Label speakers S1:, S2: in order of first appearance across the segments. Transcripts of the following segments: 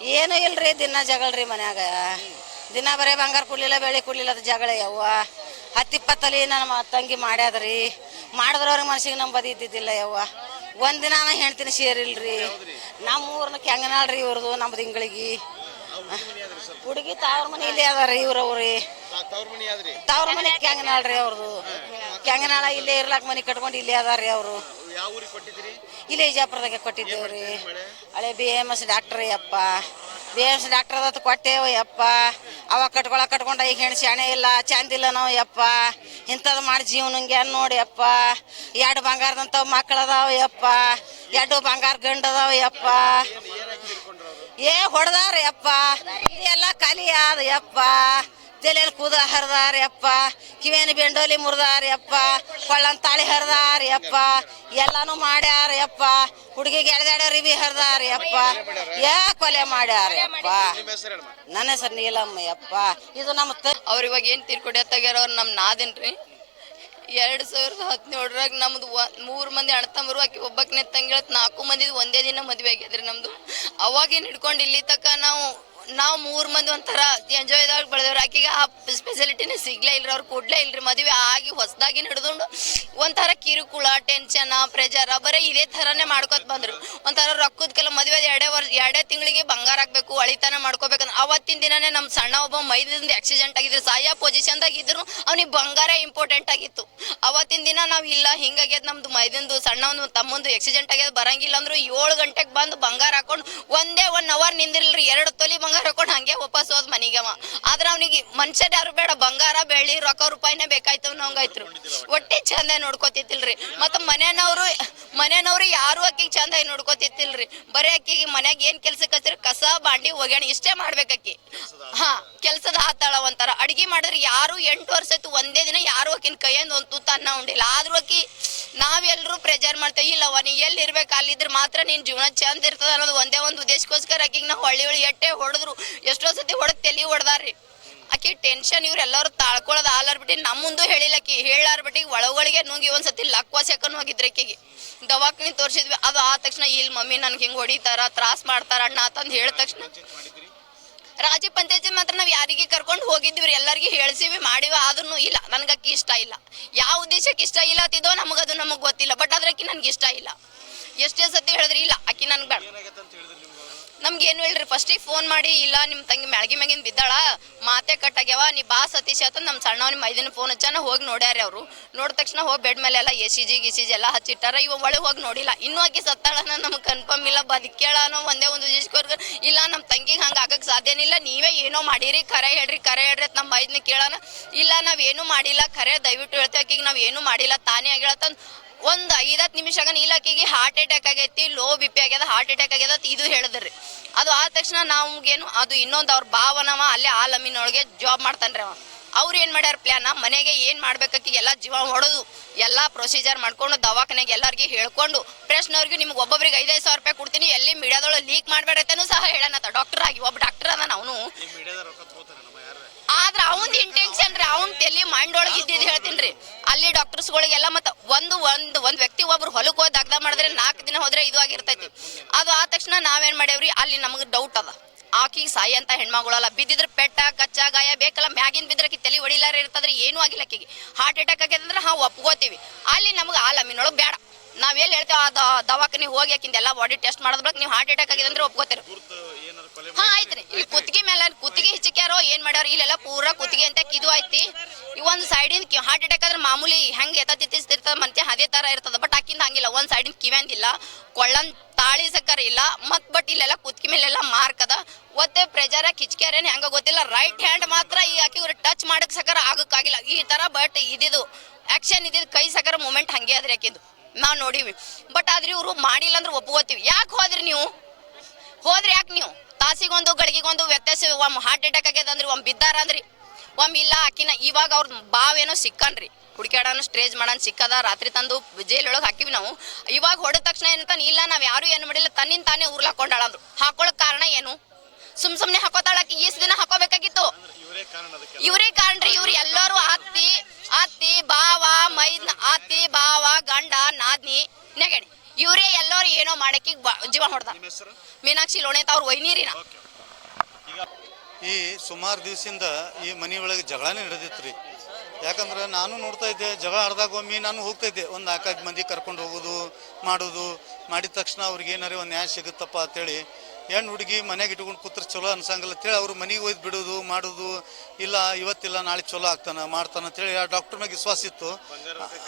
S1: ಏನು ಇಲ್ರಿ ದಿನ ಜಗಳ್ರಿ ಮನ್ಯಾಗ. ದಿನ ಬರೇ ಬಂಗಾರ ಕುಡ್ಲಿಲ್ಲ ಬೆಳೆ ಕೊಡ್ಲಿಲ್ಲ ಅದು ಜಗಳ ಯವ್ವ. ಹತ್ತಿಪ್ಪತ್ತಲ್ಲಿ ನನ್ನ ತಂಗಿ ಮಾಡ್ಯಾದ್ರಿ. ಮಾಡಿದ್ರವ್ರಿಗೆ ಮನ್ಸಿಗೆ ಬದಿ ಇದ್ದಿದ್ದಿಲ್ಲ ಯವ್ವ. ಒಂದಿನ ಅವ ಹೆಣ್ತಿನ ಸೇರಿಲ್ರಿ ನಮ್ಮ ಊರ್ನ ಕೆಂಗನಾಳ್ರಿ ಇವ್ರದು ನಮ್ದು ಹಿಂಗಳಿಗೆ. ಹುಡುಗಿ ತಾವ್ರ ಮನೆ ಇಲ್ಲೇ ಅದಾರ ಇವ್ರವ್ರಿ.
S2: ತವ್ರ ಮನಿ ಆದ್ರಿ
S1: ತಾವ್ರ ಮನೆ ಕೆಂಗನಾಳ್ರಿ ಅವ್ರದು. ಕೆಂಗನಾಳ ಇಲ್ಲೇ ಇರ್ಲಾಕ ಮನೆ ಕಟ್ಕೊಂಡು ಇಲ್ಲೇ ಅದಾರ್ರಿ ಅವರು.
S2: ಯಾವ ಊರಿಗೆ ಕೊಟ್ಟಿದ್ರಿ
S1: ಇಲ್ಲೇ ವಿಜಯಪುರದಾಗೆ ಕೊಟ್ಟಿದ್ದೇವ್ರಿ. ಹಳೆ ಬಿ ಎಂ ಎಸ್ ಡಾಕ್ಟ್ರ್ ಯಪ್ಪ ಬಿ ಎಂ ಎಸ್ ಡಾಕ್ಟರ್ ಅದತ್ತು ಕೊಟ್ಟೇವ ಯಪ್ಪ. ಅವ ಕಟ್ಕೊಳ ಕಟ್ಕೊಂಡ ಈಗ ಹೆಣ್ಣು ಶಾಣೆ ಇಲ್ಲ ಚಂದಿಲ್ಲ ನಾವು ಯಪ್ಪ. ಇಂಥದ್ದು ಮಾಡಿ ಜೀವನಂಗೆ ನೋಡಿ ಯಪ್ಪ. ಎರಡು ಬಂಗಾರದಂಥವು ಮಕ್ಕಳು ಅದಾವ ಯಪ್ಪ. ಎರಡು ಬಂಗಾರ ಗಂಡ ಅದಾವ ಯಪ್ಪ. ಏ ಹೊಡೆದಾರ ಯಪ್ಪ. ಎಲ್ಲ ಕಲಿಯಾದ ಯಪ್ಪ. ತಲೆಯಲ್ಲಿ ಕೂದ ಹರಿದಾರಿ ಯಪ್ಪ ಕಿವೇನು ಬೆಂಡೋಲಿ ಮುರಿದಾರಿ ಯಪ್ಪ ಕೊಳ್ಳನ್ ತಾಳಿ ಹರಿದಾರಿ ಯಪ್ಪ ಎಲ್ಲಾನು ಯಪ್ಪ ಹುಡುಗಿಗೆ ರಿವಿ ಹರಿದಾರಿ ಯಪ್ಪ ಯಾ ಕೊಲೆ ಮಾಡ್ಯಾರಿ ಅಪ್ಪ
S2: ನಿಮ್ಮ ಹೆಸರು ಹೇಳಮ್ಮ
S1: ನನ್ನ ಹೆಸರು ನೀಲಮ್ಮ ಯಪ್ಪ ಇದು ನಮ್ಮ
S3: ಅವ್ರ ಇವಾಗ ಏನು ತೀರ್ಕೊಡಿ ತೆಗ್ಯಾರವ್ರು ನಮ್ಮ ನಾದೇನ್ರಿ. ಎರಡು ಸಾವಿರದ ಹದಿನೇಳರಾಗ ನಮ್ದು ಮೂರು ಮಂದಿ ಅಣ್ಣತಮ್ಮರು ಆಕಿ ಒಬ್ಬಕ್ಕೆ ತಂಗಿಳತ್ ನಾಲ್ಕು ಮಂದಿದು ಒಂದೇ ದಿನ ಮದುವೆ ಆಗ್ಯದ್ರಿ ನಮ್ದು. ಅವಾಗೇನು ಹಿಡ್ಕೊಂಡು ಇಲ್ಲಿ ತಕ್ಕ ನಾವು ನಾವು ಮೂರು ಮಂದಿ ಒಂಥರ ಎಂಜಾಯ್ದಾಗ ಬೆಳೆದವ್ರು. ಆಕಿಗೆ ಆ ಸ್ಪೆಷಾಲಿಟಿನೇ ಸಿಗ್ಲೇ ಇಲ್ರಿ, ಅವ್ರು ಕೊಡ್ಲೇ ಇಲ್ರಿ. ಮದುವೆ ಆಗಿ ಹೊಸದಾಗಿ ನಡೆದುಂಡು. ಒಂಥರ ಕಿರುಕುಳ ಟೆನ್ಷನ್ ಪ್ರೆಜರ್ ಬರೀ ಇದೇ ಥರನೇ ಮಾಡ್ಕೊತ ಬಂದ್ರು. ಒಂಥರ ರೊಕ್ಕದ ಕೆಲ ಮದುವೆ ಎರಡೇ ವರ್ಷ ಎರಡೇ ತಿಂಗಳಿಗೆ ಬಂಗಾರ ಹಾಕ್ಬೇಕು, ಅಳಿತಾನ ಮಾಡ್ಕೋಬೇಕಂದ್ರೆ ಅವತ್ತಿನ ದಿನನೇ ನಮ್ಮ ಸಣ್ಣ ಒಬ್ಬ ಮೈದಿಂದ ಆಕ್ಸಿಡೆಂಟ್ ಆಗಿದ್ರು. ಸಾಯ ಪೊಸಿಷನ್ದಾಗ ಇದ್ರು ಅವ್ನಿಗೆ ಬಂಗಾರ ಇಂಪಾರ್ಟೆಂಟ್ ಆಗಿತ್ತು. ಅವತ್ತಿನ ದಿನ ನಾವು ಇಲ್ಲ, ಹಿಂಗಾಗ್ಯದ ನಮ್ದು ಮೈದಿಂದು ಒಂದು ತಮ್ಮಂದು ಆಕ್ಸಿಡೆಂಟ್ ಆಗ್ಯದ, ಬರಂಗಿಲ್ಲ ಅಂದ್ರು ಏಳು ಗಂಟೆಗೆ ಬಂದು ಬಂಗಾರ ಹಾಕೊಂಡು ಒಂದೇ ಒನ್ ಅವರ್ ನಿಂದಿರ್ಲ್ರಿ. ಎರಡು ತೊಲಿ ಬಂಗಾರ ಹಾಕೊಂಡು ಹಂಗೆ ವಾಪಸ್ ಹೋದ್ ಮನಿಗವ. ಆದ್ರ ಅವನಿಗೆ ಮನುಷ್ಯರು ಯಾರು ಬೇಡ, ಬಂಗಾರ, ಬೆಳ್ಳಿ, ರೊಕ್ಕ, ರೂಪಾಯಿನೇ ಬೇಕಾಯ್ತವ್ ನಂಗಾಯ್ತ್ರು ಒಟ್ಟಿ ಚಂದ ನೋಡ್ಕೋತಿತ್ತಿಲ್ರಿ ಮತ್ತ ಮನೆಯವ್ರು ಮನೆಯವ್ರು ಯಾರು ಅಕ್ಕಿಗೆ ಚಂದ ನೋಡ್ಕೋತಿತ್ತಿಲ್ರಿ ಬರೀ ಅಕ್ಕಿಗೆ ಮನ್ಯಾಗ ಏನ್ ಕೆಲ್ಸಕ್ಕೆ ಕಲ್ತಿರಿ ಕಸ, ಬಾಂಡಿ, ಒಗ್ಯಾಣ ಇಷ್ಟೇ ಮಾಡ್ಬೇಕಾಕಿ ಹಾ, ಕೆಲ್ಸದ ಆತಾಳ ಒಂಥರ. ಅಡಿಗೆ ಮಾಡಿದ್ರೆ ಯಾರು ಎಂಟು ವರ್ಷ ಆಯ್ತು ಒಂದೇ ದಿನ ಯಾರು ಅಕ್ಕಿನ ಕೈಯಿಂದ ಒಂದು ತುತ್ತ ಅನ್ನ ಉಂಡಿಲ್ಲ. ಆದ್ರೂ ಅಕ್ಕಿ ನಾವೆಲ್ಲರೂ ಪ್ರೆಜರ್ ಮಾಡ್ತೇವೆ ಇಲ್ಲವ ನೀ ಎಲ್ಲಿ ಇರ್ಬೇಕು ಅಲ್ಲಿದ್ರೆ ಮಾತ್ರ ನಿನ್ ಜೀವನ ಚಂದ ಇರ್ತದ ಅನ್ನೋದು ಒಂದೇ ಒಂದು ಉದ್ದೇಶಕ್ಕೋಸ್ಕರ ಅಕ್ಕಿಗೆ ನಾವು ಹೊಳ್ಳಿ ಹೊಳ್ಳಿ ಎಟ್ಟೆ ಹೊಡೆದ್ರು. ಎಷ್ಟೋ ಸತಿ ಹೊಡೆದು ತಲೆ ಹೊಡೆದಾರ್ರಿ. ಆಕಿ ಟೆನ್ಷನ್ ಇವ್ರೆಲ್ಲರೂ ತಾಳ್ಕೊಳ್ಳೋದು ಆಲಾರ್ ಬಿಟ್ಟಿ ನಮ್ಮ ಮುಂದೆ ಹೇಳಿಲ್ಲ ಆಕಿ ಹೇಳಾರ್ ಬಿಟ್ಟು ಒಳಗೊಳಗೆ ನುಂಗಿ ಒಂದ್ಸತಿ ಲಕ್ವಾಸಕನು ಹೋಗಿದ್ರೆ ಆಕಿಗೆ. ದವಾಖಾನೆ ತೋರಿಸಿದ್ವಿ, ಅದು ಆದ ತಕ್ಷಣ ಇಲ್ಲಿ ಮಮ್ಮಿ ನನ್ಗೆ ಹಿಂಗೆ ಹೊಡಿತಾರ, ತ್ರಾಸ್ ಮಾಡ್ತಾರ ಅಣ್ಣ ಅಂತಂದು ಹೇಳಿದ ತಕ್ಷಣ. ರಾಜ್ಯ ಪಂಚಾಯತಿ ಮಾತ್ರ ನಾವು ಯಾರಿಗೆ ಕರ್ಕೊಂಡು ಹೋಗಿದ್ವಿ ಎಲ್ಲರಿಗೆ ಹೇಳಿಸಿವಿ, ಮಾಡಿವಿ ಆದ್ರೂ ಇಲ್ಲ. ನನ್ಗೆ ಅಕ್ಕಿ ಇಷ್ಟ ಇಲ್ಲ. ಯಾವ ಉದ್ದೇಶಕ್ಕೆ ಇಷ್ಟ ಇಲ್ಲ ಅಂತಿದ್ದೋ ನಮಗೆ ಅದು ನಮಗ್ ಗೊತ್ತಿಲ್ಲ, ಬಟ್ ಅದ್ರಕ್ಕಿ ನನ್ಗೆ ಇಷ್ಟ ಇಲ್ಲ. ಎಷ್ಟೇ ಸತಿ ಹೇಳಿದ್ರಿ ಇಲ್ಲ ಅಕ್ಕಿ ನನ್ಗೆ ಬೇಡ. ನಮ್ಗೆ ಏನು ಹೇಳ್ರಿ ಫಸ್ಟಿಗೆ ಫೋನ್ ಮಾಡಿ, ಇಲ್ಲ ನಿಮ್ಮ ತಂಗಿ ಮ್ಯಾಳ್ಗಿ ಮ್ಯಾಗಿನ ಬಿದ್ದಾಳ, ಮಾತೆ ಕಟ್ಟಾಗ್ಯಾವ, ನೀ ಬಾ ಸತೀಶ್ ಅಂತ ನಮ್ಮ ಸಣ್ಣವ್ ನಿಮ್ಮ ಐದಿನ ಫೋನ್ ಹಚ್ಚಾನ ಹೋಗಿ ನೋಡ್ಯಾರ ಅವರು. ನೋಡಿದ ತಕ್ಷಣ ಹೋಗಿ ಬೆಡ್ ಮೇಲೆ ಎಲ್ಲ ಎ ಸಿ ಜಿ, ಗಿ ಸಿ ಜಿ ಎಲ್ಲ ಹಚ್ಚಿಟ್ಟಾರ, ಇವ ಒಳಗೆ ಹೋಗಿ ನೋಡಿಲ್ಲ. ಇನ್ನೂ ಆಕಿ ಸತ್ತಾಳನ ನಮ್ಗೆ ಕನ್ಫರ್ಮ್ ಇಲ್ಲ ಬದುಕೇಳನೋ ಒಂದೇ ಒಂದು ಜಿಸ್ಕೋರ್ಗ ಇಲ್ಲ ನಮ್ಮ ತಂಗಿಗೆ ಹಂಗೆ ಆಗಕ್ಕೆ ಸಾಧ್ಯನಿಲ್ಲ ನೀವೇ ಏನೋ ಮಾಡಿರಿ, ಕರೆ ಹೇಳ್ರಿ ಕರೆ ಹೇಳ್ರಿ ನಮ್ಮ ಮೈದನ್ನ ಕೇಳೋಣ. ಇಲ್ಲ ನಾವೇನು ಮಾಡಿಲ್ಲ ಖರೆ ದಯವಿಟ್ಟು ಹೇಳ್ತೇವೆ, ಆಕಿಗೆ ನಾವು ಏನು ಮಾಡಿಲ್ಲ, ತಾನೇ ಆಗಿಳತ್ತಂದ್ ಒಂದು ಐದತ್ತು ನಿಮಿಷಗ ನೀಲಕ್ಕಿಗೆ ಹಾರ್ಟ್ ಅಟ್ಯಾಕ್ ಆಗೈತಿ ಲೋ ಬಿ ಪಿ ಆಗ್ಯದ ಹಾರ್ಟ್ ಅಟ್ಯಾಕ್ ಆಗ್ಯದ ಇದು ಹೇಳಿದ್ರಿ. ಅದು ಆದ ತಕ್ಷಣ ನಮ್ಗೇನು, ಅದು ಇನ್ನೊಂದು ಅವ್ರ ಭಾವನವ ಅಲ್ಲೇ ಆ ಲಮ್ಮಿನೊಳಗೆ ಜಾಬ್ ಮಾಡ್ತಾನ್ರಿ ಅವ. ಅವ್ರು ಏನು ಮಾಡ್ಯಾರ ಪ್ಲಾನ್ ಮನೆಗೆ ಏನ್ ಮಾಡ್ಬೇಕಾಕಿ ಎಲ್ಲ ಜೀವ ಹೊಡೆದು, ಎಲ್ಲಾ ಪ್ರೊಸೀಜರ್ ಮಾಡ್ಕೊಂಡು ದವಾಖಾನೆಗೆ ಎಲ್ಲರಿಗೆ ಹೇಳ್ಕೊಂಡು ಪ್ರೆಸ್ನವ್ರಿಗೆ ನಿಮ್ಗೆ ಒಬ್ಬೊಬ್ರಿಗೆ ಐದೈದು ಸಾವಿರ ರೂಪಾಯಿ ಕೊಡ್ತೀನಿ, ಎಲ್ಲಿ ಮೀಡಿಯಾದೊಳಗೆ ಲೀಕ್ ಮಾಡ್ಬೇಡತ್ತೇನು ಸಹ ಹೇಳನತ್ತ. ಡಾಕ್ಟರ್ ಆಗಿ, ಒಬ್ಬ ಡಾಕ್ಟರ್ ಅದ ಅವನು. ಅವನ್ ಇಂಟೆನ್ಷನ್ ರೀ ಅವ್ನ ತಲೆ ಮೈಂಡ್ ಒಳಗೆ ಇದ್ದಿದ್ದು ಹೇಳ್ತೀನಿ ರೀ ಅಲ್ಲಿ ಡಾಕ್ಟರ್ಸ್ಗಳಿಗೆಲ್ಲ ಮತ್ತ ಒಂದು ಒಂದು, ಒಂದ್ ವ್ಯಕ್ತಿ ಒಬ್ರು ಹೊಲಕ್ಕೆ ಹೋಗಿ ದಗ್ದ ಮಾಡಿದ್ರೆ ನಾಲ್ಕು ದಿನ ಹೋದ್ರೆ ಇದು ಆಗಿರ್ತೈತಿ. ಅದು ಆದ ತಕ್ಷಣ ನಾವೇನ್ ಮಾಡೇವ್ರಿ ಅಲ್ಲಿ ನಮಗೆ ಡೌಟ್ ಅದ. ಆಕಿ ಸಾಯಿ ಅಂತ ಹೆಣ್ಮಗಳಲ್ಲ ಬಿದ್ದಿದ್ರೆ ಪೆಟ್ಟ, ಕಚ್ಚ, ಗಾಯ ಬೇಕಲ್ಲ ಮ್ಯಾಗಿನ್ ಬಿದ್ರೆ ಆಕಿ ತಲೆ ಹೊಡಿಲಾರ ಇರ್ತದ್ರಿ, ಏನೂ ಆಗಿಲ್ಲ ಆಕಿಗೆ. ಹಾರ್ಟ್ ಅಟ್ಯಾಕ್ ಆಗ್ಯದಂದ್ರೆ ಹಾ, ಒಪ್ಕೋತೀವಿ. ಅಲ್ಲಿ ನಮ್ಗೆ ಆ ಲಮ್ಮಿನೊಳಗೆ ಬೇಡ. ನಾವ್ ಎಲ್ಲಿ ಹೇಳ್ತೇವೆ, ಆ ದವಾಖಾನೆ ಹೋಗಿ ಆಕಿಂದ ಎಲ್ಲ ಬಾಡಿ ಟೆಸ್ಟ್ ಮಾಡಿದ್ರೆ ನೀವು ಹಾರ್ಟ್ ಅಟ್ಯಾಕ್ ಆಗಿದೆ ಅಂದ್ರೆ ಒಪ್ಕೋತೀರಿ. ಹಾ, ಆಯ್ತ್ರಿ. ಇಲ್ಲಿ ಕುತ್ತಿಗೆ ಮೇಲೆ ಕುತ್ತಿಗೆ ಹೆಚ್ಚಕ್ಯಾರೋ ಏನ್ ಮಾಡ್ಯಾರ, ಇಲ್ಲೆಲ್ಲ ಪೂರ ಕುತ್ತಿಗೆ ಅಂತ ಕಿದು ಐತಿ ಈ ಒಂದ್ ಸೈಡಿನ ಹಾರ್ಟ್ ಅಟ್ಯಾಕ್ ಆದ್ರೆ ಮಾಮೂಲಿ ಹೆಂಗ್ ಎತ್ತಿರ್ತಾರ ಮಂತೆ ಅದೇ ತರ ಇರ್ತದ. ಬಟ್ ಆಕಿಂದ ಹಂಗಿಲ್ಲ. ಒಂದ್ ಸೈಡಿನ ಕಿವ್ಯಾಂದಿಲ್ಲ ಕೊಳ್ಳನ್ ತಾಳಿ ಸಕ್ಕರ ಇಲ್ಲ. ಮತ್ ಬಟ್ ಇಲ್ಲೆಲ್ಲ ಕುತ್ತಿಗೆ ಮೇಲೆಲ್ಲ ಮಾರ್ಕ್ ಅದ. ಒತ್ತೆ ಪ್ರೆಜರ ಕಿಚ್ಕ್ಯಾರೇನ್ ಹೆಂಗ ಗೊತ್ತಿಲ್ಲ. ರೈಟ್ ಹ್ಯಾಂಡ್ ಮಾತ್ರ ಈ ಆಕಿ ಟಚ್ ಮಾಡಕ್ ಸಕರ ಆಗಕ್ಕಾಗಿಲ್ಲ. ಈ ತರ ಬಟ್ ಇದಿದು. ಆಕ್ಷನ್ ಇದಿದ್ ಕೈ ಸಕರ ಮೂಮೆಂಟ್ ಹಂಗೆ ಆದ್ರೆ ಆಕಿದು. ನಾವ್ ನೋಡಿವಿ. ಬಟ್ ಆದ್ರೆ ಇವ್ರು ಮಾಡಿಲ್ಲ ಅಂದ್ರೆ ಒಪ್ಕೋತೀವಿ ಯಾಕೆ ಹೋದ್ರಿ ನೀವು? ಹೋದ್ರಿ ಯಾಕೆ ನೀವು? ತಾಸಿಗೊಂದು, ಗಳಿಗೆಗೊಂದು ವ್ಯತ್ಯಾಸ ಒಮ್ಮೆ ಹಾರ್ಟ್ ಅಟ್ಯಾಕ್ ಆಗ್ಯದ ಅಂದ್ರಿ ಒಮ್ಮೆ ಬಿದ್ದಾರ ಅಂದ್ರಿ ಒಮ್ಮೆ ಇಲ್ಲ ಆಕಿನ, ಇವಾಗ ಅವ್ರ ಬಾವೇನೋ ಸಿಕ್ಕನ್ರಿ. ಹುಡುಕ್ಯಾಡನು ಸ್ಟ್ರೇಜ್ ಮಾಡನ್ ಸಿಕ್ಕದ, ರಾತ್ರಿ ತಂದು ಜೈಲ್ ಒಳಗೆ ಹಾಕಿವಿ ನಾವು. ಇವಾಗ ಹೊಡೆದ ತಕ್ಷಣ ಏನಂತ ಇಲ್ಲ, ನಾವು ಯಾರು ಏನು ಮಾಡಿಲ್ಲ, ತನ್ನಿಂದ ತಾನೇ ಊರ್ಲ ಹಾಕೊಂಡಾಳಂದ್ರು ಹಾಕೊಳಕ್ ಕಾರಣ ಏನು? ಸುಮ್ ಸುಮ್ನೆ ಹಾಕೋತಾಳಕ್ಕೆ ಈಸ್ ದಿನ ಹಾಕೋಬೇಕಾಗಿತ್ತು.
S2: ಇವರೇ
S3: ಕಾಣ್ರಿ ಇವ್ರು ಎಲ್ಲರೂ ಅತ್ತಿ ಅತ್ತಿ ಬಾವ ಮೈದ್ ಅತ್ತಿ ಬಾವ ಗಂಡ, ನಾದ್ನಿ, ನೆಗಡಿ. ಇವರೇ ಎಲ್ಲರೂ ಏನೋ ಮಾಡಕ್ಕೆ ಜೀವ ಹೊಡೆದ ಮೀನಾಕ್ಷಿ ಲೋಣೆ ಅವ್ರ ವೈನೀರಿನ.
S4: ಈ ಸುಮಾರು ದಿವಸದಿಂದ ಈ ಮನೆ ಒಳಗೆ ಜಗಳನೇ ನಡೆದಿತ್ತು ರೀ ಯಾಕಂದ್ರೆ ನಾನು ನೋಡ್ತಾ ಇದ್ದೆ ಜಗಳ ಒಮ್ಮೆ ನಾನು ಹೋಗ್ತಾ ಇದ್ದೆ. ಒಂದು ನಾಲ್ಕೈದು ಮಂದಿ ಕರ್ಕೊಂಡು ಹೋಗೋದು ಮಾಡೋದು ಮಾಡಿದ ತಕ್ಷಣ ಅವ್ರಿಗೆ ಏನಾರ ಒಂದು ನ್ಯಾಯ ಸಿಗುತ್ತಪ್ಪ ಅಂತೇಳಿ ಹೆಣ್ಣು ಹುಡುಗಿ ಮನೆಗೆ ಇಟ್ಕೊಂಡು ಕೂತ್ರೆ ಚಲೋ ಅನ್ಸಂಗಿಲ್ಲ ಅಂತೇಳಿ ಅವ್ರು ಮನೆಗೆ ಒಯ್ದು ಬಿಡೋದು ಮಾಡೋದು ಇಲ್ಲ ಇವತ್ತಿಲ್ಲ ನಾಳೆ ಚಲೋ ಆಗ್ತಾನೆ ಮಾಡ್ತಾನ ಅಂತೇಳಿ ಆ ಡಾಕ್ಟರ್ ಮ್ಯಾಗ ವಿಶ್ವಾಸ ಇತ್ತು.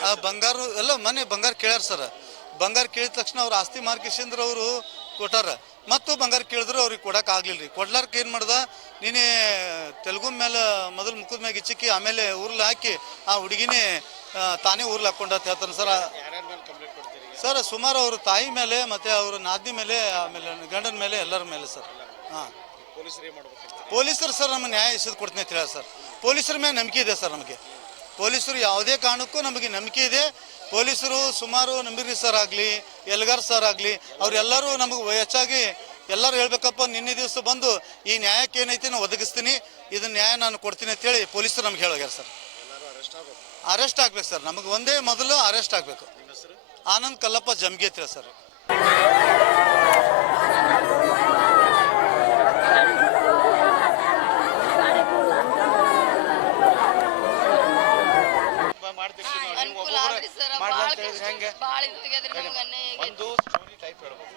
S4: ಆ ಬಂಗಾರ ಎಲ್ಲ ಮನೆ ಬಂಗಾರ ಕೇಳ್ಯಾರ ಸರ್ ಬಂಗಾರ ಕೇಳಿದ ತಕ್ಷಣ ಅವ್ರು ಆಸ್ತಿ ಮಾರ್ಕೇಶಂದ್ರ ಅವರು ಕೊಟ್ಟಾರ. ಮತ್ತು ಬಂಗಾರ ಕೇಳಿದ್ರು ಅವ್ರಿಗೆ ಕೊಡಕ್ ಆಗ್ಲಿಲ್ಲ ರೀ ಕೊಡ್ಲಾರ್ಕ ಏನು ಮಾಡ್ದ? ನೀನೇ ತೆಲುಗು ಮೇಲೆ ಮೊದಲು ಮುಖದ ಮ್ಯಾಗ ಇಚ್ಚಿಕ್ಕಿ ಆಮೇಲೆ ಉರ್ಲ್ ಹಾಕಿ ಆ ಹುಡುಗಿನೇ ತಾನೇ ಉರ್ಲ್ ಹಾಕೊಂಡ ಅಂತ ಹೇಳ್ತಾನೆ ಸರ್. ಸರ್, ಸುಮಾರು ಅವ್ರ ತಾಯಿ ಮೇಲೆ ಮತ್ತೆ ಅವ್ರ ನಾದಿ ಮೇಲೆ ಆಮೇಲೆ ಗಂಡನ ಮೇಲೆ ಎಲ್ಲರ ಮೇಲೆ ಸರ್. ಹಾಂ.
S2: ಪೊಲೀಸರು
S4: ಸರ್ ನಮ್ಮ ನ್ಯಾಯ ಇಸಿದ್ ಕೊಡ್ತೀನಿ ಅಂತ ಸರ್. ಪೊಲೀಸರ ಮೇಲೆ ನಂಬಿಕೆ ಇದೆ ಸರ್ ನಮಗೆ. ಪೊಲೀಸರು ಯಾವುದೇ ಕಾರಣಕ್ಕೂ ನಮಗೆ ನಂಬಿಕೆ ಇದೆ. ಪೊಲೀಸರು ಸುಮಾರು ನಂಬಿರಿ ಸರ್ ಆಗಲಿ ಎಲ್ಗಾರ್ ಸರ್ ಆಗಲಿ ಅವರೆಲ್ಲರೂ ನಮಗೆ ಹೆಚ್ಚಾಗಿ ಎಲ್ಲರೂ ಹೇಳ್ಬೇಕಪ್ಪ ನಿನ್ನೆ ದಿವಸ ಬಂದು ಈ ನ್ಯಾಯಕ್ಕೆ ಏನೈತಿ ನಾನು ಒದಗಿಸ್ತೀನಿ ಇದನ್ನ ನ್ಯಾಯ ನಾನು ಕೊಡ್ತೀನಿ ಅಂತೇಳಿ ಪೊಲೀಸರು ನಮ್ಗೆ ಹೇಳೋಗ್ಯಾರ ಸರ್.
S2: ಅರೆಸ್ಟ್ ಆಗ್ಬೇಕು.
S4: ಅರೆಸ್ಟ್ ಆಗ್ಬೇಕು ಸರ್ ನಮಗೆ ಒಂದೇ ಮೊದಲು ಅರೆಸ್ಟ್ ಆಗಬೇಕು. ಆನಂದ್ ಕಲ್ಲಪ್ಪ ಜಮ್ಗೆ ಅಂತ ಸರ್
S2: ಮಾಡ್ತಿರ್ತೀವಿ ನಾವು. ನೀವು
S3: ಅನುಕೂಲ
S2: ಒಬ್ಬೊಬ್ರೆ
S3: ಆದ್ರಿ ಸರ್
S2: ಮಾಡ್ಲಿ
S3: ಭಾಳ
S2: ಅಂತ ಹೇಳಿದ್ರೆ ಹೆಂಗೆ
S3: ಭಾಳ ಇದ್ರಿ ನಮ್ಗೆ ಅನ್ಯಾಯ ಆಗೈತಿ.
S2: ಒಂದು ಸ್ಟೋರಿ ಟೈಪ್ ಹೇಳ್ಬೇಕು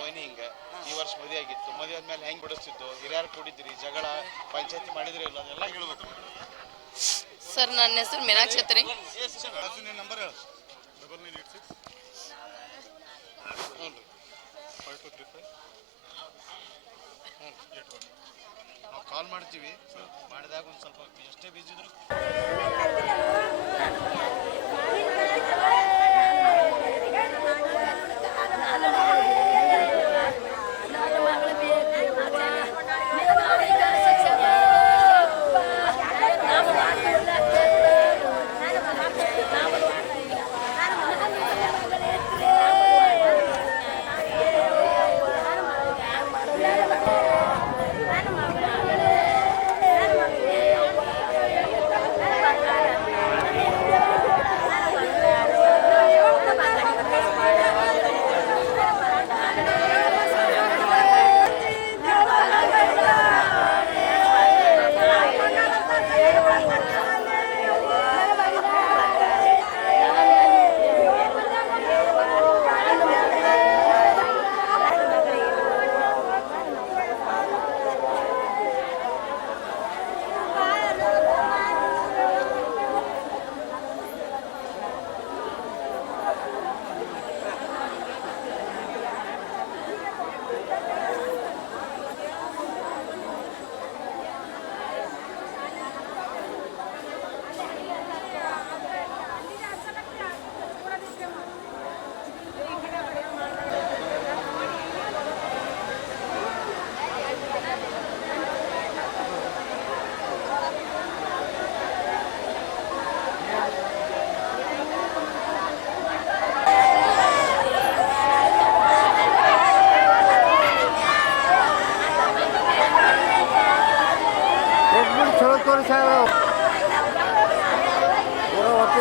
S2: ಮೊಯ್ನಿ ಹಿಂಗ ಈ ವರ್ಷ ಮದುವೆ ಆಗಿತ್ತು ಮದುವೆ ಆದ್ಮೇಲೆ ಹೆಂಗ್ ಬಿಡಿಸ್ತಿದ್ದು ಹಿರಿಯರು ಕೂಡಿದ್ರಿ ಜಗಳ ಪಂಚಾಯತಿ ಮಾಡಿದ್ರಿ ಇಲ್ಲ ಅದೆಲ್ಲ ಹೇಳ್ಬೇಕು
S3: ಸರ್ ನನ್ನ ಹೆಸರು ಮೀನಾಕ್ಷಿ ಐತ್ರಿ
S4: ನಂಬರ್ ಹೇಳು
S2: ಡಬಲ್ ನೈನ್ ಏಟ್ ಸಿಕ್ಸ್ ಹ್ಞೂ ರೀ ಫೈವ್ ಟು ತ್ರೀ ಫೈವ್ ನನ್ನ ಹೆಸರು ಮೀನಾಕ್ಷಿ ನಾವು ಕಾಲ್ ಮಾಡ್ತೀವಿ ಮಾಡಿದಾಗ ಒಂದು ಸ್ವಲ್ಪ ಎಷ್ಟೇ ಬಿಜಿ ಇದ್ರು
S5: ছোট করে ছাড়ো ওরা অত